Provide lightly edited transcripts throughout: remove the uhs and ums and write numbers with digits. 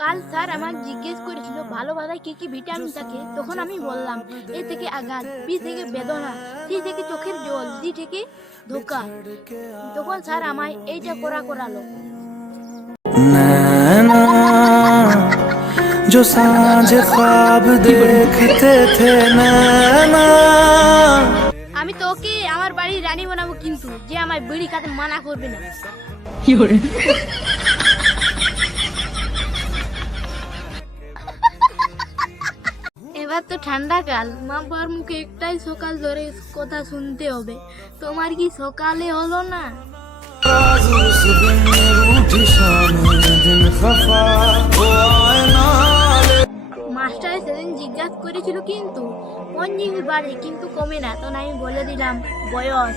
কাল স্যার আমাকে জিজ্ঞেস করেছিল ভালো ভাতায় কি কি ভিটামিন থাকে, তখন আমি বললাম এ থেকে আঘাত, বি থেকে বেদনা, সি থেকে চোখের জল, ডি থেকে ধোকা। তখন স্যার আমায় এইটা করালো। नैना जो सांझ ख्वाब देखते थे नैना। আমি তো ওকে আমার বাড়ির রানী বানাবো, কিন্তু যে আমায় বিড়ি খাতে মানা করবে না। এবার তো ঠান্ডাকাল, মা বাবার মুখে একটাই সকাল ধরে কথা শুনতে হবে, তোমার কি সকালে হলো না? उस दिन रूठी शामें दिन खफा वो आईना ले। মাস্টার সেদিন জিজ্ঞাসা করেছিল কিন্তু কোন জিনিস বাড়ে কিন্তু কমে না, তখন আমি বলে দিলাম বয়স।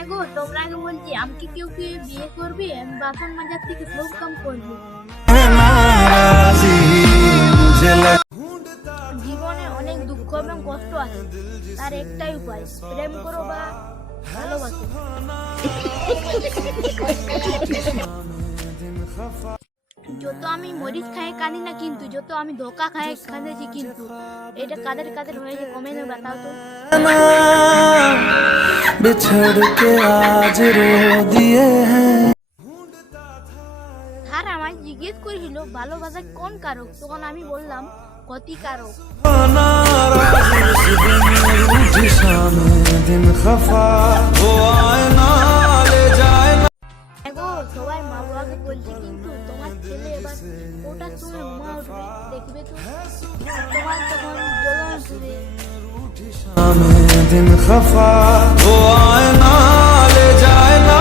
এগো তোমরাকে বলছি, আমাকে কেউ কি বিয়ে করবে? আমি বাসন মাজার থেকে সব কাম করবো। नाराज़ी मुझे लग জীবনে অনেক দুঃখ এবং কষ্ট আছে, তার একটাই উপায়, প্রেম করো বা ভালোবাসো। যত আমি মরিচ খাই কাঁদি না, কিন্তু যত আমি ধোকা খাই কাঁদেছি, কিন্তু এটা কাদের কাদের হয়েছে কমেন্টে বাতাও তো। बिछड़ के आज रो दिए हैं। স্যার আমায় জিজ্ঞেস করেছিল ভালোবাসা কোন কারক, তখন আমি বললাম ক্ষতিকারক। नाराज़ी उस दिन रूठी शामें दिन खफा वो आईना ले जाए ना। দেখো সবাই মা বাবাকে বলছে, কিন্তু তোমার ছেলে এবার ওটার সময় মা উঠবে, দেখবে তো তোমার তখন জ্বলন শুরু। शामें दिन खफा वो आईना ले जाए ना।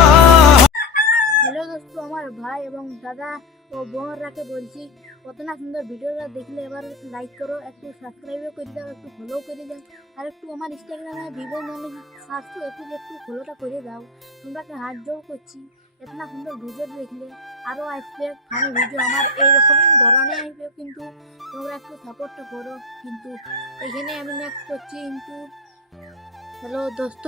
হ্যালো দোস্ত, আমার ভাই এবং দাদা ও বোনরাকে বলছি, কত না সুন্দর ভিডিওটা দেখলে এবার লাইক করো, একটু সাবস্ক্রাইবও করে দাও, একটু ফলো করে দাও, আর একটু আমার ইনস্টাগ্রামে ভিভো মানে সার্চও একটু ফলোটা করে দাও। তোমরাকে হাত জোর করছি, এত না সুন্দর ভিডিও দেখলে আরও আসবে ফানি ভিডিও আমার এইরকমই ধরনের আসবে, কিন্তু তোমরা একটু সাপোর্টটা করো। কিন্তু এখানে আমি নেক্সট করছি কিন্তু। হ্যালো দোস্ত।